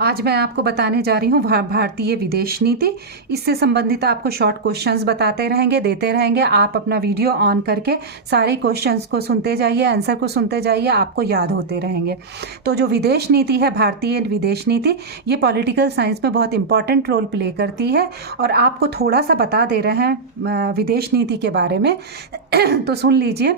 आज मैं आपको बताने जा रही हूँ भारतीय विदेश नीति। इससे संबंधित आपको शॉर्ट क्वेश्चंस बताते रहेंगे, देते रहेंगे। आप अपना वीडियो ऑन करके सारे क्वेश्चंस को सुनते जाइए, आंसर को सुनते जाइए, आपको याद होते रहेंगे। तो जो विदेश नीति है, भारतीय विदेश नीति, ये पॉलिटिकल साइंस में बहुत इंपॉर्टेंट रोल प्ले करती है। और आपको थोड़ा सा बता दे रहे हैं विदेश नीति के बारे में तो सुन लीजिए।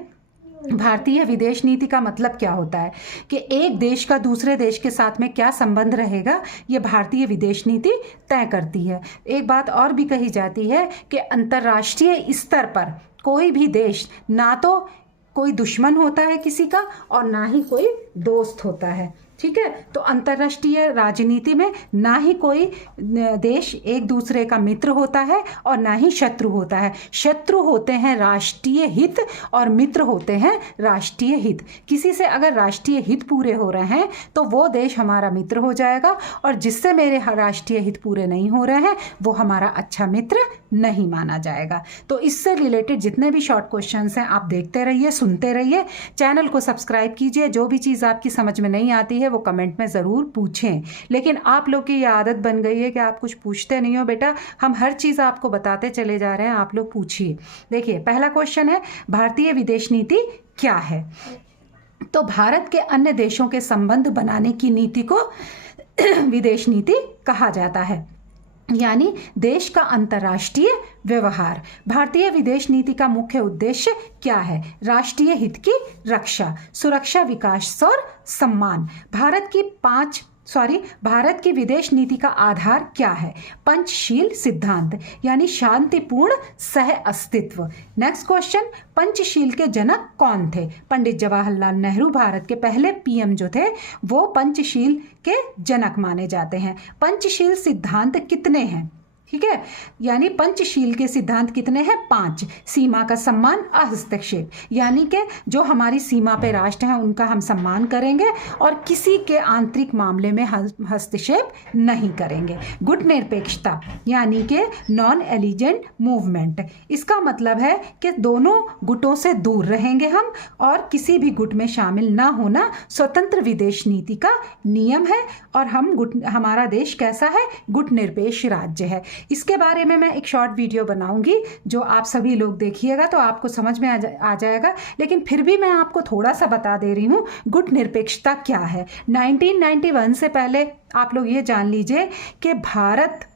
भारतीय विदेश नीति का मतलब क्या होता है कि एक देश का दूसरे देश के साथ में क्या संबंध रहेगा, ये भारतीय विदेश नीति तय करती है। एक बात और भी कही जाती है कि अंतर्राष्ट्रीय स्तर पर कोई भी देश ना तो कोई दुश्मन होता है किसी का और ना ही कोई दोस्त होता है। ठीक है, तो अंतर्राष्ट्रीय राजनीति में ना ही कोई देश एक दूसरे का मित्र होता है और ना ही शत्रु होता है। शत्रु होते हैं राष्ट्रीय हित और मित्र होते हैं राष्ट्रीय हित। किसी से अगर राष्ट्रीय हित पूरे हो रहे हैं तो वो देश हमारा मित्र हो जाएगा, और जिससे मेरे राष्ट्रीय हित पूरे नहीं हो रहे हैं वो हमारा अच्छा मित्र नहीं माना जाएगा। तो इससे रिलेटेड जितने भी शॉर्ट क्वेश्चंस हैं आप देखते रहिए, सुनते रहिए, चैनल को सब्सक्राइब कीजिए। जो भी चीज़ आपकी समझ में नहीं आती है वो कमेंट में ज़रूर पूछें। लेकिन आप लोग की ये आदत बन गई है कि आप कुछ पूछते नहीं हो। बेटा, हम हर चीज़ आपको बताते चले जा रहे हैं, आप लोग पूछिए। देखिए, पहला क्वेश्चन है, भारतीय विदेश नीति क्या है? तो भारत के अन्य देशों के संबंध बनाने की नीति को विदेश नीति कहा जाता है, यानी देश का अंतर्राष्ट्रीय व्यवहार। भारतीय विदेश नीति का मुख्य उद्देश्य क्या है? राष्ट्रीय हित की रक्षा, सुरक्षा, विकास और सम्मान। भारत की विदेश नीति का आधार क्या है? पंचशील सिद्धांत, यानी शांतिपूर्ण सह अस्तित्व। नेक्स्ट क्वेश्चन, पंचशील के जनक कौन थे? पंडित जवाहरलाल नेहरू भारत के पहले पीएम जो थे वो पंचशील के जनक माने जाते हैं। पंचशील सिद्धांत कितने हैं? ठीक है, यानी पंचशील के सिद्धांत कितने हैं? 5। सीमा का सम्मान, अहस्तक्षेप, यानी कि जो हमारी सीमा पे राष्ट्र हैं उनका हम सम्मान करेंगे और किसी के आंतरिक मामले में हस्तक्षेप नहीं करेंगे। गुट निरपेक्षता, यानी कि नॉन एलिजेंट मूवमेंट। इसका मतलब है कि दोनों गुटों से दूर रहेंगे हम, और किसी भी गुट में शामिल ना होना स्वतंत्र विदेश नीति का नियम है। और हमारा देश कैसा है? गुट निरपेक्ष राज्य है। इसके बारे में मैं एक शॉर्ट वीडियो बनाऊंगी जो आप सभी लोग देखिएगा तो आपको समझ में आ जाएगा। लेकिन फिर भी मैं आपको थोड़ा सा बता दे रही हूँ गुट निरपेक्षता क्या है। 1991 से पहले आप लोग ये जान लीजिए कि भारत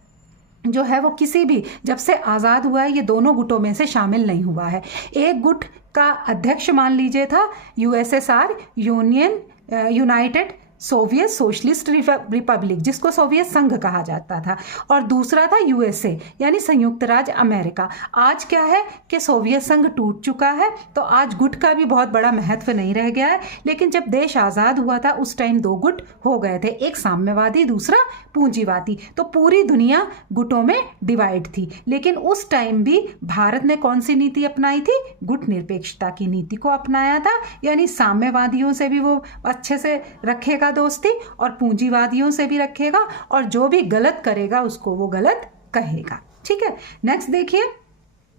जो है वो किसी भी, जब से आज़ाद हुआ है, ये दोनों गुटों में से शामिल नहीं हुआ है। एक गुट का अध्यक्ष मान लीजिए था USSR, United Soviet socialist Republic, जिसको सोवियत संघ कहा जाता था, और दूसरा था यूएसए, यानी संयुक्त राज्य अमेरिका। आज क्या है कि सोवियत संघ टूट चुका है, तो आज गुट का भी बहुत बड़ा महत्व नहीं रह गया है। लेकिन जब देश आज़ाद हुआ था उस टाइम 2 गुट हो गए थे, एक साम्यवादी, दूसरा पूंजीवादी। तो पूरी दुनिया गुटों में डिवाइड थी। लेकिन उस टाइम भी भारत ने कौन सी नीति अपनाई थी? गुट निरपेक्षता की नीति को अपनाया था, यानी साम्यवादियों से भी वो अच्छे से रखेगा दोस्ती और पूंजीवादियों से भी रखेगा, और जो भी गलत करेगा उसको वो गलत कहेगा। ठीक है, नेक्स्ट देखिए,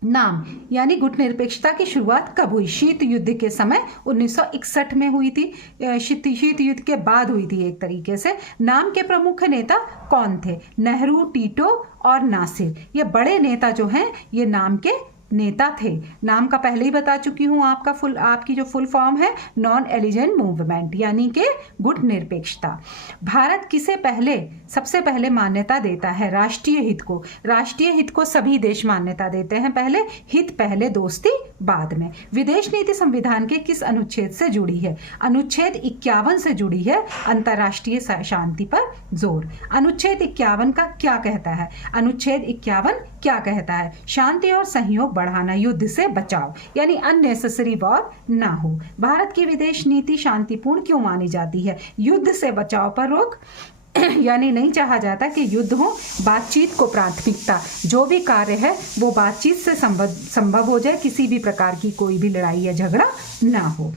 नाम, यानी गुट निरपेक्षता की शुरुआत कब हुई? शीत युद्ध के समय 1961 में हुई थी। शीत युद्ध के बाद हुई थी एक तरीके से। नाम के प्रमुख नेता कौन थे? नेहरू, टीटो और नासिर। ये बड़े नेता जो हैं ये नाम के नेता थे। नाम का पहले ही बता चुकी हूँ, आपकी जो फुल फॉर्म है नॉन एलिजेंट मूवमेंट, यानी कि गुट निरपेक्षता। भारत किसे सबसे पहले मान्यता देता है? राष्ट्रीय हित को। राष्ट्रीय हित को सभी देश मान्यता देते हैं, पहले हित पहले, दोस्ती बाद में। विदेश नीति संविधान के किस अनुच्छेद से जुड़ी है? अनुच्छेद 51 से जुड़ी है। अंतर्राष्ट्रीय शांति पर जोर। अनुच्छेद 51 का क्या कहता है? अनुच्छेद 51 क्या कहता है? शांति और सहयोग बढ़ाना, युद्ध से बचाव, यानी अननेसेसरी वॉर ना हो। भारत की विदेश नीति शांतिपूर्ण क्यों मानी जाती है? युद्ध से बचाव पर रोक, यानी नहीं चाहा जाता कि युद्ध हो, बातचीत को प्राथमिकता, जो भी कार्य है वो बातचीत से संभव हो जाए, किसी भी प्रकार की कोई भी लड़ाई या झगड़ा ना हो।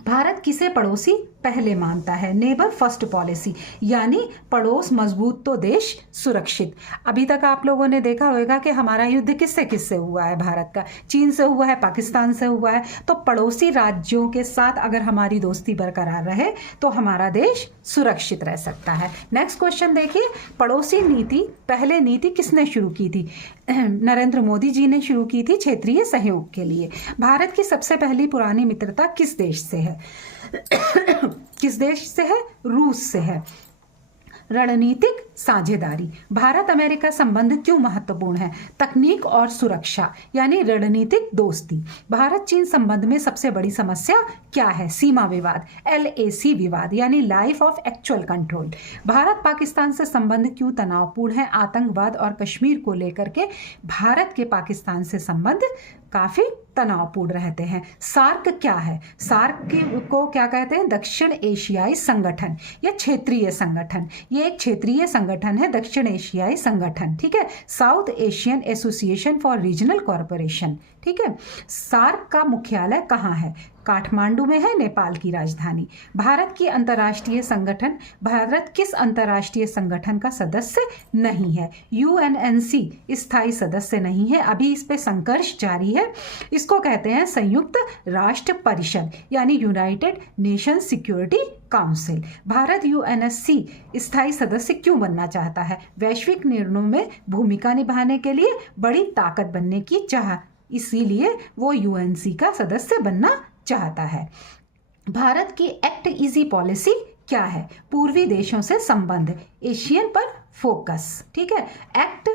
भारत किसे पड़ोसी पहले मानता है। नेबर फर्स्ट पॉलिसी यानी पड़ोस मजबूत तो देश सुरक्षित। अभी तक आप लोगों ने देखा होगा कि हमारा युद्ध किससे किससे हुआ है, भारत का चीन से हुआ है, पाकिस्तान से हुआ है। तो पड़ोसी राज्यों के साथ अगर हमारी दोस्ती बरकरार रहे तो हमारा देश सुरक्षित रह सकता है। नेक्स्ट क्वेश्चन देखिए, पड़ोसी नीति पहले नीति किसने शुरू की थी? नरेंद्र मोदी जी ने शुरू की थी क्षेत्रीय सहयोग के लिए। भारत की सबसे पहली पुरानी मित्रता किस देश से है? किस देश से है? रूस से है। रणनीतिक साझेदारी, भारत अमेरिका संबंध क्यों महत्वपूर्ण है? तकनीक और सुरक्षा यानी रणनीतिक दोस्ती। भारत चीन संबंध में सबसे बड़ी समस्या क्या है? सीमा विवाद, LAC विवाद यानी life of actual control. Bharat Pakistan से संबंध क्यों तनावपूर्ण है? आतंकवाद और कश्मीर को लेकर के भारत के पाकिस्तान से संबंध काफी तनावपूर्ण रहते हैं। सार्क क्या है? सार्क को क्या कहते हैं? दक्षिण एशियाई संगठन या क्षेत्रीय संगठन। ये एक क्षेत्रीय संगठन है, दक्षिण एशियाई संगठन, ठीक है। South Asian association for regional corporation, ठीक है। सार्क का मुख्यालय कहाँ है? काठमांडू में है, नेपाल की राजधानी। भारत की अंतर्राष्ट्रीय संगठन, भारत किस अंतर्राष्ट्रीय संगठन का सदस्य नहीं है? UNNC स्थायी सदस्य नहीं है, अभी इस पे संघर्ष जारी है। इसको कहते हैं संयुक्त राष्ट्र परिषद यानी United nation security council. Bharat UNSC स्थायी सदस्य क्यों बनना चाहता है? वैश्विक निर्णयों में भूमिका निभाने के लिए, बड़ी ताकत बनने की चाह, इसीलिए वो UNC का सदस्य बनना चाहता है। भारत की एक्ट ईजी पॉलिसी क्या है? पूर्वी देशों से संबंध, एशियन पर फोकस, ठीक है। एक्ट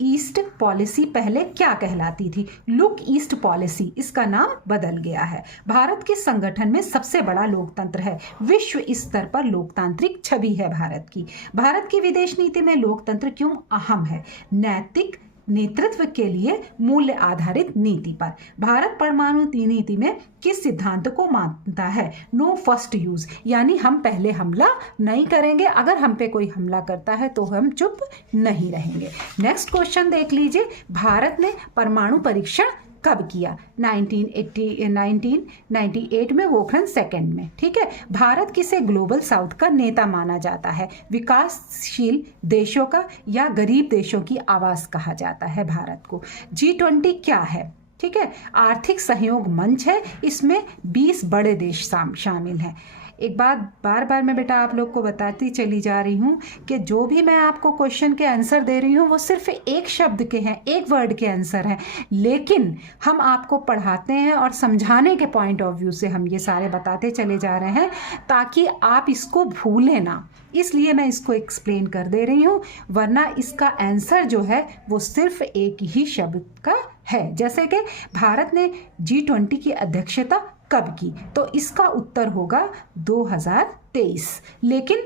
ईस्ट पॉलिसी पहले क्या कहलाती थी? लुक ईस्ट पॉलिसी, इसका नाम बदल गया है। भारत के संगठन में सबसे बड़ा लोकतंत्र है, विश्व स्तर पर लोकतांत्रिक छवि है भारत की। भारत की विदेश नीति में लोकतंत्र क्यों अहम है? नैतिक नेतृत्व के लिए मूल्य आधारित नीति पर। भारत परमाणु नीति में किस सिद्धांत को मानता है? नो फर्स्ट यूज यानी हम पहले हमला नहीं करेंगे, अगर हम पे कोई हमला करता है तो हम चुप नहीं रहेंगे। नेक्स्ट क्वेश्चन देख लीजिए, भारत ने परमाणु परीक्षण कब किया? 1998 में, पोखरण सेकंड में, ठीक है। भारत किसे ग्लोबल साउथ का नेता माना जाता है? विकासशील देशों का या गरीब देशों की आवाज कहा जाता है भारत को। G20 क्या है? ठीक है, आर्थिक सहयोग मंच है, इसमें 20 बड़े देश शामिल हैं। एक बात बार बार मैं बेटा आप लोग को बताती चली जा रही हूँ कि जो भी मैं आपको क्वेश्चन के आंसर दे रही हूँ वो सिर्फ एक शब्द के हैं, एक वर्ड के आंसर हैं, लेकिन हम आपको पढ़ाते हैं और समझाने के पॉइंट ऑफ व्यू से हम ये सारे बताते चले जा रहे हैं ताकि आप इसको भूलें ना, इसलिए मैं इसको एक्सप्लेन कर दे रही हूँ, वरना इसका आंसर जो है वो सिर्फ एक ही शब्द का है। जैसे कि भारत ने G20 की अध्यक्षता कब की? तो इसका उत्तर होगा 2023। लेकिन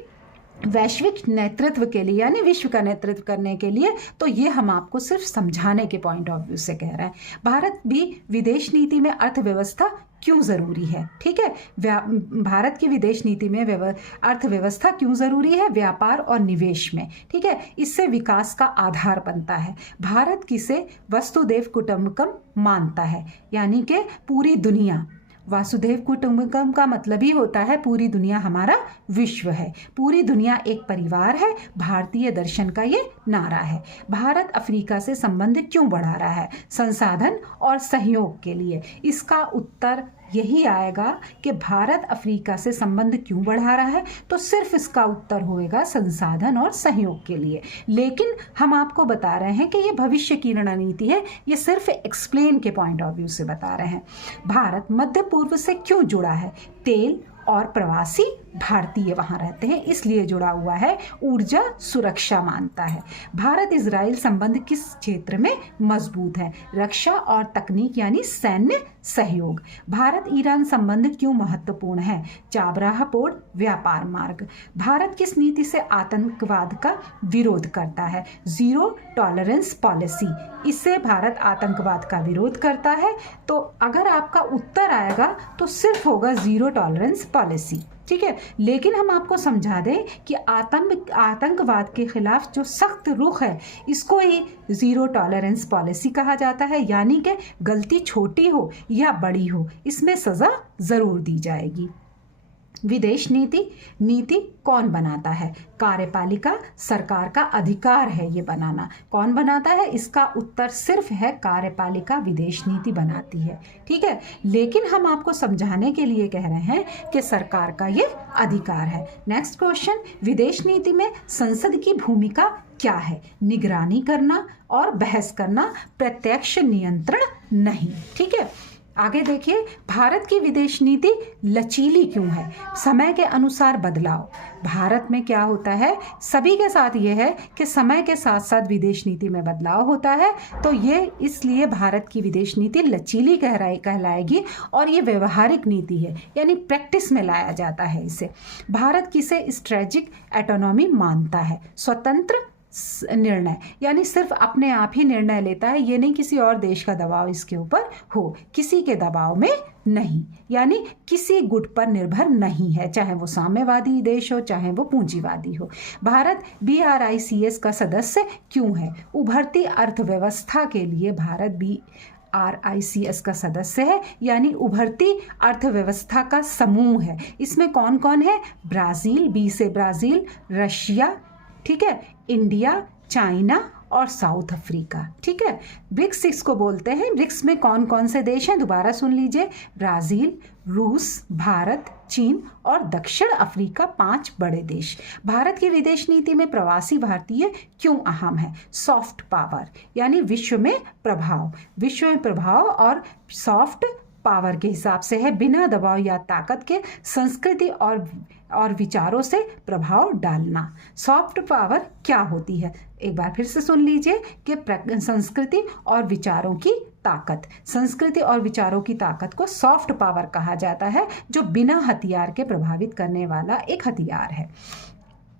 वैश्विक नेतृत्व के लिए यानी विश्व का नेतृत्व करने के लिए, तो ये हम आपको सिर्फ समझाने के पॉइंट ऑफ व्यू से कह रहे हैं। भारत भी विदेश नीति में अर्थव्यवस्था क्यों ज़रूरी है? ठीक है, भारत की विदेश नीति में अर्थव्यवस्था क्यों ज़रूरी है? व्यापार और निवेश में, ठीक है, इससे विकास का आधार बनता है। भारत किसे वसुधैव कुटुंबकम मानता है? यानी कि पूरी दुनिया, वासुदेव कुटुंबकम का मतलब ही होता है पूरी दुनिया हमारा विश्व है, पूरी दुनिया एक परिवार है, भारतीय दर्शन का ये नारा है। भारत अफ्रीका से संबंध क्यों बढ़ा रहा है? संसाधन और सहयोग के लिए। इसका उत्तर यही आएगा कि भारत अफ्रीका से संबंध क्यों बढ़ा रहा है, तो सिर्फ इसका उत्तर होएगा संसाधन और सहयोग के लिए। लेकिन हम आपको बता रहे हैं कि ये भविष्य की रणनीति है, ये सिर्फ एक्सप्लेन के पॉइंट ऑफ व्यू से बता रहे हैं। भारत मध्य पूर्व से क्यों जुड़ा है? तेल और प्रवासी भारतीय वहाँ रहते हैं इसलिए जुड़ा हुआ है, ऊर्जा सुरक्षा मानता है। भारत इजराइल संबंध किस क्षेत्र में मजबूत है? रक्षा और तकनीक यानी सैन्य सहयोग। भारत ईरान संबंध क्यों महत्वपूर्ण है? चाबराह पोर्ट, व्यापार मार्ग। भारत किस नीति से आतंकवाद का विरोध करता है? जीरो टॉलरेंस पॉलिसी, इससे भारत आतंकवाद का विरोध करता है। तो अगर आपका उत्तर आएगा तो सिर्फ होगा जीरो टॉलरेंस पॉलिसी, ठीक है। लेकिन हम आपको समझा दें कि आतंकवाद के खिलाफ जो सख्त रुख है इसको ही जीरो टॉलरेंस पॉलिसी कहा जाता है, यानी कि गलती छोटी हो या बड़ी हो इसमें सज़ा ज़रूर दी जाएगी। विदेश नीति नीति कौन बनाता है? कार्यपालिका, सरकार का अधिकार है ये बनाना। कौन बनाता है? इसका उत्तर सिर्फ है कार्यपालिका विदेश नीति बनाती है। ठीक है, लेकिन हम आपको समझाने के लिए कह रहे हैं कि सरकार का ये अधिकार है। नेक्स्ट क्वेश्चन, विदेश नीति में संसद की भूमिका क्या है? निगरानी करना और बहस करना, प्रत्यक्ष नियंत्रण नहीं। ठीक है, आगे देखिए, भारत की विदेश नीति लचीली क्यों है? समय के अनुसार बदलाव। भारत में क्या होता है, सभी के साथ ये है कि समय के साथ साथ विदेश नीति में बदलाव होता है, तो ये इसलिए भारत की विदेश नीति लचीली कहलाएगी और ये व्यवहारिक नीति है, यानी प्रैक्टिस में लाया जाता है इसे। भारत किसे स्ट्रेटेजिक ऑटोनॉमी मानता है? स्वतंत्र निर्णय, यानी सिर्फ अपने आप ही निर्णय लेता है, ये नहीं किसी और देश का दबाव इसके ऊपर हो, किसी के दबाव में नहीं, यानी किसी गुट पर निर्भर नहीं है, चाहे वो साम्यवादी देश हो चाहे वो पूंजीवादी हो। भारत BRICS का सदस्य क्यों है? उभरती अर्थव्यवस्था के लिए भारत BRICS का सदस्य है, यानी उभरती अर्थव्यवस्था का समूह है। इसमें कौन कौन है? ब्राज़ील, B से ब्राज़ील, रशिया, ठीक है, इंडिया, चाइना और साउथ अफ्रीका। ठीक है, ब्रिक्स इसको बोलते हैं। ब्रिक्स में कौन कौन से देश हैं? दोबारा सुन लीजिए, ब्राज़ील, रूस, भारत, चीन और दक्षिण अफ्रीका, 5 बड़े देश। भारत की विदेश नीति में प्रवासी भारतीय क्यों अहम है? सॉफ्ट पावर, यानी विश्व में प्रभाव। विश्व में प्रभाव और सॉफ्ट पावर के हिसाब से है, बिना दबाव या ताकत के संस्कृति और विचारों से प्रभाव डालना। सॉफ्ट पावर क्या होती है? एक बार फिर से सुन लीजिए कि संस्कृति और विचारों की ताकत, संस्कृति और विचारों की ताकत को सॉफ्ट पावर कहा जाता है, जो बिना हथियार के प्रभावित करने वाला एक हथियार है।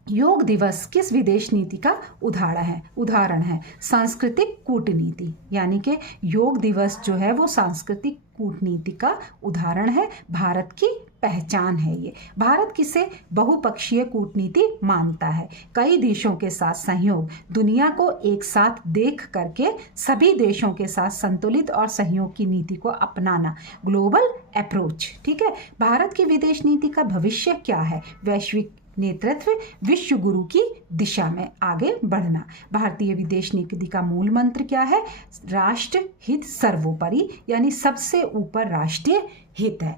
योग दिवस किस विदेश नीति का उदाहरण है? सांस्कृतिक कूटनीति, यानी कि योग दिवस जो है वो सांस्कृतिक कूटनीति का उदाहरण है, भारत की पहचान है ये। भारत किसे बहुपक्षीय कूटनीति मानता है? कई देशों के साथ सहयोग, दुनिया को एक साथ देख करके सभी देशों के साथ संतुलित और सहयोग की नीति को अपनाना, ग्लोबल अप्रोच। ठीक है, भारत की विदेश नीति का भविष्य क्या है? वैश्विक नेतृत्व, विश्व गुरु की दिशा में आगे बढ़ना। भारतीय विदेश नीति का मूल मंत्र क्या है? राष्ट्र हित सर्वोपरि, यानी सबसे ऊपर राष्ट्रीय हित है।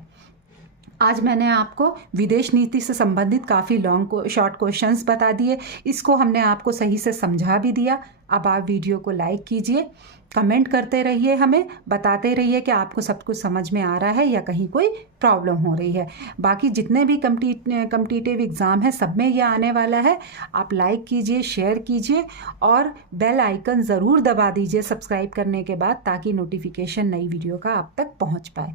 आज मैंने आपको विदेश नीति से संबंधित काफ़ी शॉर्ट क्वेश्चंस बता दिए, इसको हमने आपको सही से समझा भी दिया। अब आप वीडियो को लाइक कीजिए, कमेंट करते रहिए, हमें बताते रहिए कि आपको सब कुछ समझ में आ रहा है या कहीं कोई प्रॉब्लम हो रही है। बाकी जितने भी कम्पिटिटिव एग्ज़ाम है सब में ये आने वाला है। आप लाइक कीजिए, शेयर कीजिए और बेल आइकन ज़रूर दबा दीजिए सब्सक्राइब करने के बाद, ताकि नोटिफिकेशन नई वीडियो का आप तक पहुंच पाए।